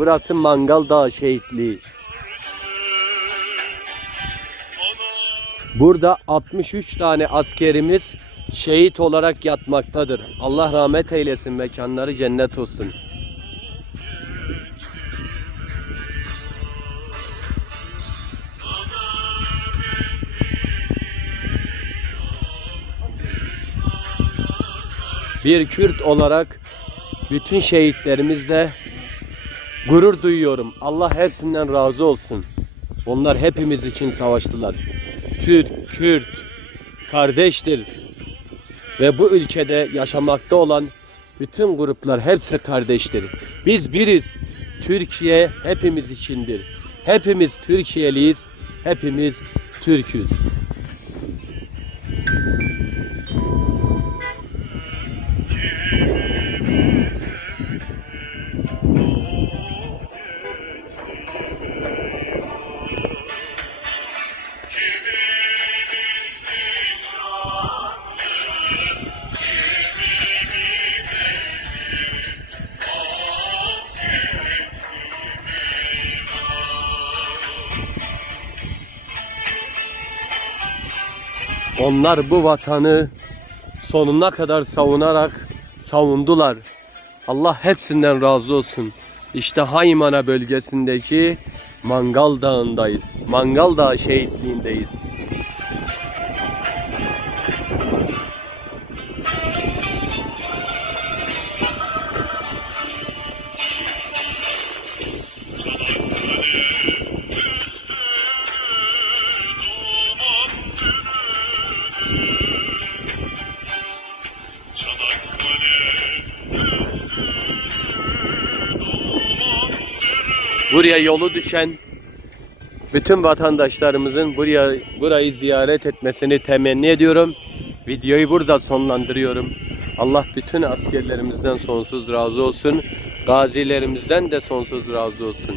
Burası Mangal Dağı şehitliği. Burada 63 tane askerimiz şehit olarak yatmaktadır. Allah rahmet eylesin, mekanları cennet olsun. Bir Kürt olarak bütün şehitlerimizle gurur duyuyorum. Allah hepsinden razı olsun. Onlar hepimiz için savaştılar. Türk, Kürt kardeştir. Ve bu ülkede yaşamakta olan bütün gruplar hepsi kardeştir. Biz biriz. Türkiye hepimiz içindir. Hepimiz Türkiye'liyiz. Hepimiz Türk'üz. Onlar bu vatanı sonuna kadar savunarak savundular. Allah hepsinden razı olsun. İşte Haymana bölgesindeki Mangal Dağı'ndayız. Mangal Dağı şehitliğindeyiz. Buraya yolu düşen bütün vatandaşlarımızın buraya burayı ziyaret etmesini temenni ediyorum. Videoyu burada sonlandırıyorum. Allah bütün askerlerimizden sonsuz razı olsun. Gazilerimizden de sonsuz razı olsun.